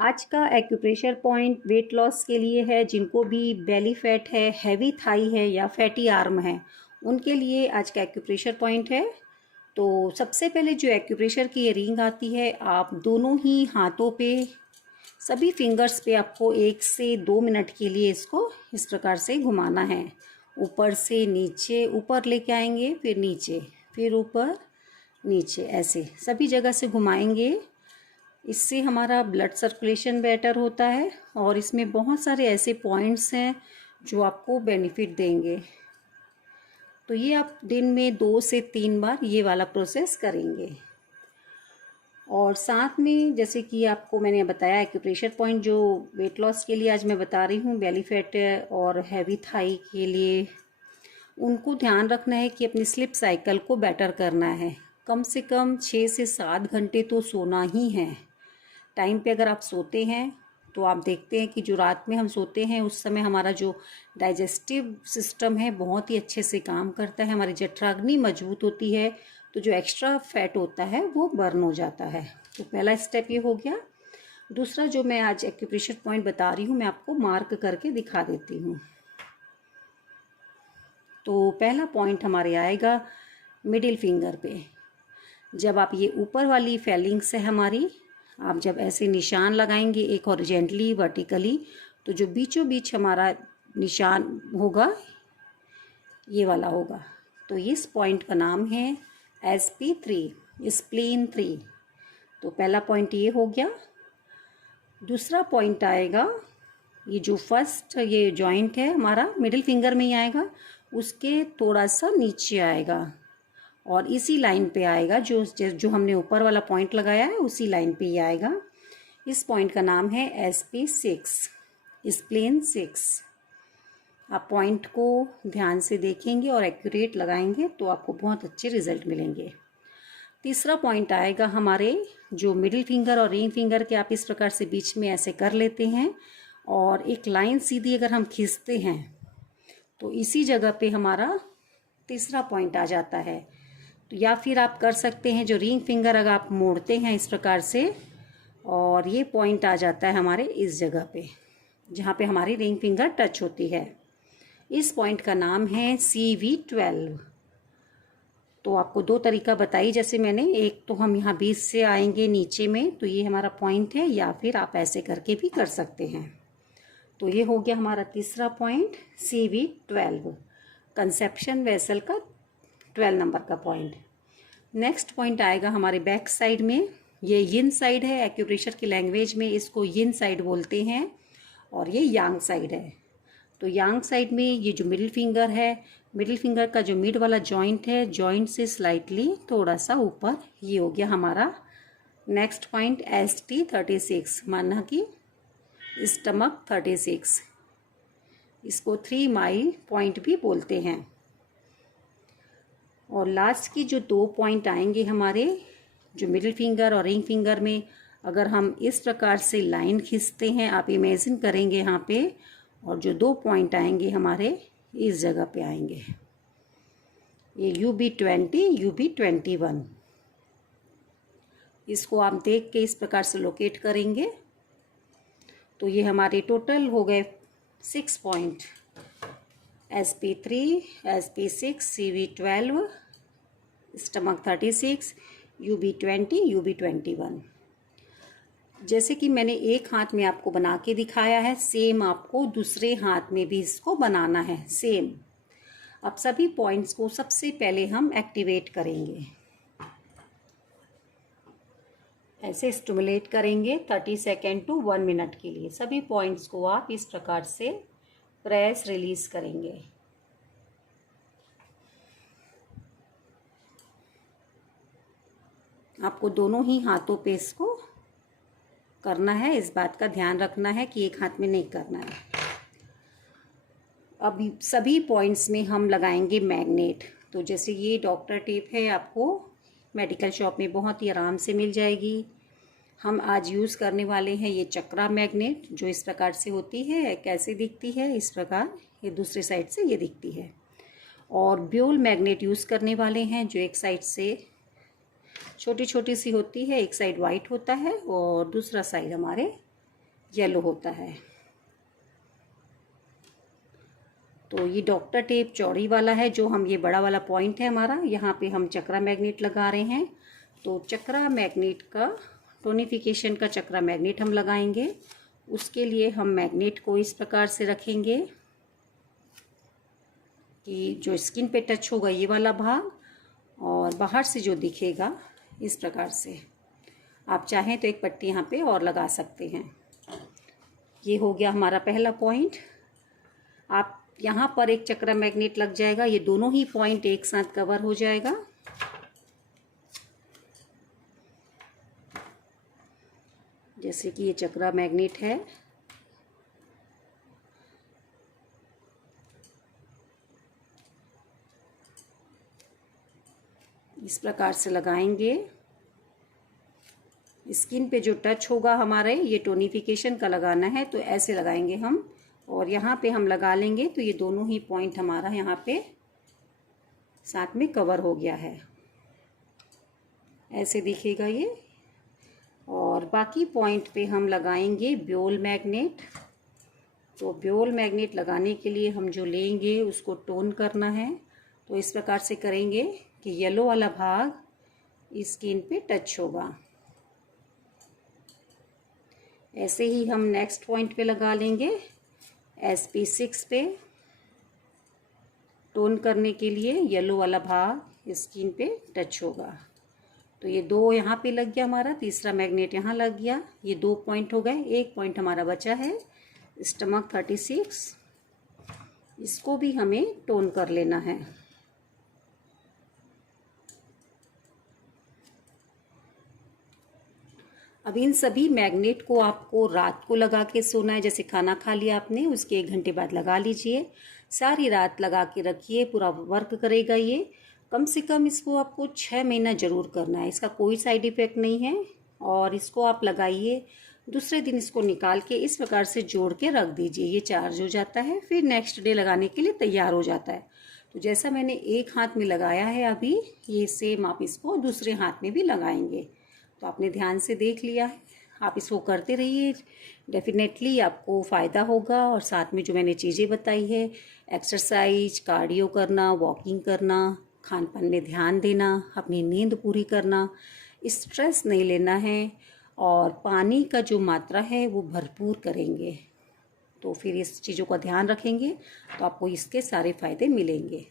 आज का acupressure point weight loss के लिए है। जिनको भी बेली फैट है, हैवी थाई है या फैटी आर्म है, उनके लिए आज का एक्यूप्रेशर पॉइंट है। तो सबसे पहले जो एक्यूप्रेशर की ये रिंग आती है, आप दोनों ही हाथों पे, सभी फिंगर्स पे आपको 1 से 2 मिनट के लिए इसको इस प्रकार से घुमाना है। ऊपर से नीचे, ऊपर लेके आएंगे, फिर नीचे, फिर ऊपर नीचे, ऐसे सभी जगह से घुमाएंगे। इससे हमारा ब्लड सर्कुलेशन बेटर होता है और इसमें बहुत सारे ऐसे पॉइंट्स हैं जो आपको बेनिफिट देंगे। तो ये आप दिन में 2 से 3 बार ये वाला प्रोसेस करेंगे। और साथ में जैसे कि आपको मैंने बताया, एक्यूप्रेशर पॉइंट जो वेट लॉस के लिए आज मैं बता रही हूँ, बेली फैट और हैवी थाई के लिए, उनको ध्यान रखना है कि अपनी स्लीप साइकिल को बेटर करना है। कम से कम 6 से 7 घंटे तो सोना ही है। टाइम पे अगर आप सोते हैं तो आप देखते हैं कि जो रात में हम सोते हैं उस समय हमारा जो डाइजेस्टिव सिस्टम है बहुत ही अच्छे से काम करता है, हमारी जठराग्नि मजबूत होती है, तो जो एक्स्ट्रा फैट होता है वो बर्न हो जाता है। तो पहला स्टेप ये हो गया। दूसरा जो मैं आज एक्यूप्रेशर पॉइंट बता रही हूँ, मैं आपको मार्क करके दिखा देती हूँ। तो पहला पॉइंट हमारे आएगा मिडिल फिंगर पे। जब आप ये ऊपर वाली फेलिंग्स है हमारी, आप जब ऐसे निशान लगाएंगे, एक हॉरिजेंटली वर्टिकली, तो जो बीचों बीच हमारा निशान होगा ये वाला होगा। तो इस पॉइंट का नाम है SP3, स्प्लीन 3। तो पहला पॉइंट ये हो गया। दूसरा पॉइंट आएगा, ये जो फर्स्ट ये जॉइंट है हमारा मिडिल फिंगर में ही आएगा, उसके थोड़ा सा नीचे आएगा और इसी लाइन पे आएगा। जो हमने ऊपर वाला पॉइंट लगाया है उसी लाइन पे ही आएगा। इस पॉइंट का नाम है SP6, स्प्लेन 6। आप पॉइंट को ध्यान से देखेंगे और एक्यूरेट लगाएंगे तो आपको बहुत अच्छे रिजल्ट मिलेंगे। तीसरा पॉइंट आएगा हमारे जो मिडिल फिंगर और रिंग फिंगर के, आप इस प्रकार से बीच में ऐसे कर लेते हैं और एक लाइन सीधी अगर हम खींचते हैं तो इसी जगह पे हमारा तीसरा पॉइंट आ जाता है। तो या फिर आप कर सकते हैं जो रिंग फिंगर अगर आप मोड़ते हैं इस प्रकार से, और ये पॉइंट आ जाता है हमारे इस जगह पे जहाँ पे हमारी रिंग फिंगर टच होती है। इस पॉइंट का नाम है CV12। तो आपको 2 तरीका बताई जैसे मैंने, एक तो हम यहाँ बीच से आएंगे नीचे में, तो ये हमारा पॉइंट है, या फिर आप ऐसे करके भी कर सकते हैं। तो ये हो गया हमारा तीसरा पॉइंट CV12, कंसेप्शन वेसल का 12 नंबर का पॉइंट। नेक्स्ट पॉइंट आएगा हमारे बैक साइड में। ये यिन साइड है, एक्यूप्रेशर की लैंग्वेज में इसको यिन साइड बोलते हैं, और ये यांग साइड है। तो यांग साइड में ये जो मिडिल फिंगर है, मिडिल फिंगर का जो मिड वाला जॉइंट है, जॉइंट से स्लाइटली थोड़ा सा ऊपर, ये हो गया हमारा नेक्स्ट पॉइंट ST36, माना कि स्टमक 36। इसको 3 माइल पॉइंट भी बोलते हैं। और लास्ट की जो 2 पॉइंट आएंगे हमारे जो मिडिल फिंगर और रिंग फिंगर में, अगर हम इस प्रकार से लाइन खींचते हैं, आप इमेजिन करेंगे यहाँ पे, और जो 2 पॉइंट आएंगे हमारे इस जगह पे आएंगे, ये UB20, UB21। इसको आप देख के इस प्रकार से लोकेट करेंगे तो ये हमारे टोटल हो गए 6 point, SP3, SP6, CV12, stomach 36, UB20, UB21। जैसे कि मैंने एक हाथ में आपको बना के दिखाया है, सेम आपको दूसरे हाथ में भी इसको बनाना है, सेम। अब सभी पॉइंट्स को सबसे पहले हम एक्टिवेट करेंगे, ऐसे स्टिमुलेट करेंगे 30 सेकेंड टू 1 मिनट के लिए। सभी पॉइंट्स को आप इस प्रकार से प्रेस रिलीज करेंगे। आपको दोनों ही हाथों पे इसको करना है, इस बात का ध्यान रखना है कि एक हाथ में नहीं करना है। अब सभी पॉइंट्स में हम लगाएंगे मैग्नेट। तो जैसे ये डॉक्टर टेप है, आपको मेडिकल शॉप में बहुत ही आराम से मिल जाएगी। हम आज यूज़ करने वाले हैं ये चक्रा मैग्नेट, जो इस प्रकार से होती है। कैसे दिखती है? इस प्रकार, ये दूसरी साइड से ये दिखती है। और ब्यूल मैग्नेट यूज़ करने वाले हैं, जो एक साइड से छोटी छोटी सी होती है, एक साइड वाइट होता है और दूसरा साइड हमारे येलो होता है। तो ये डॉक्टर टेप चौड़ी वाला है, जो हम ये बड़ा वाला पॉइंट है हमारा, यहाँ पे हम चक्रा मैग्नेट लगा रहे हैं। तो चक्रा मैग्नेट का टोनिफिकेशन का चक्रा मैग्नेट हम लगाएंगे। उसके लिए हम मैग्नेट को इस प्रकार से रखेंगे कि जो स्किन पे टच होगा ये वाला भाग, और बाहर से जो दिखेगा इस प्रकार से। आप चाहें तो एक पट्टी यहाँ पे और लगा सकते हैं। ये हो गया हमारा पहला पॉइंट। आप यहाँ पर एक चक्रा मैग्नेट लग जाएगा, ये दोनों ही पॉइंट एक साथ कवर हो जाएगा। जैसे कि ये चक्रा मैग्नेट है, इस प्रकार से लगाएंगे। स्किन पे जो टच होगा हमारे, ये टोनिफिकेशन का लगाना है, तो ऐसे लगाएंगे हम। और यहाँ पे हम लगा लेंगे तो ये दोनों ही पॉइंट हमारा यहाँ पे साथ में कवर हो गया है। ऐसे दिखेगा ये। और बाकी पॉइंट पे हम लगाएंगे ब्योल मैग्नेट। तो ब्योल मैग्नेट लगाने के लिए हम जो लेंगे उसको टोन करना है। तो इस प्रकार से करेंगे कि येलो वाला भाग स्किन पे टच होगा। ऐसे ही हम नेक्स्ट पॉइंट पे लगा लेंगे SP6 पे। टोन करने के लिए येलो वाला भाग स्किन पे टच होगा। तो ये दो यहाँ पे लग गया हमारा, तीसरा मैग्नेट यहाँ लग गया। ये 2 पॉइंट हो गए। एक पॉइंट हमारा बचा है स्टमक 36, इसको भी हमें टोन कर लेना है। अब इन सभी मैग्नेट को आपको रात को लगा के सोना है। जैसे खाना खा लिया आपने, उसके 1 घंटे बाद लगा लीजिए। सारी रात लगा के रखिए, पूरा वर्क करेगा ये। कम से कम इसको आपको 6 महीना ज़रूर करना है। इसका कोई साइड इफ़ेक्ट नहीं है। और इसको आप लगाइए, दूसरे दिन इसको निकाल के इस प्रकार से जोड़ के रख दीजिए। ये चार्ज हो जाता है, फिर नेक्स्ट डे लगाने के लिए तैयार हो जाता है। तो जैसा मैंने एक हाथ में लगाया है अभी, ये सेम आप इसको दूसरे हाथ में भी लगाएंगे। तो आपने ध्यान से देख लिया है, आप इसको करते रहिए। डेफिनेटली आपको फ़ायदा होगा। और साथ में जो मैंने चीज़ें बताई है, एक्सरसाइज, कार्डियो करना, वॉकिंग करना, खान पान में ध्यान देना, अपनी नींद पूरी करना, स्ट्रेस नहीं लेना है, और पानी का जो मात्रा है वो भरपूर करेंगे। तो फिर इस चीज़ों का ध्यान रखेंगे तो आपको इसके सारे फ़ायदे मिलेंगे।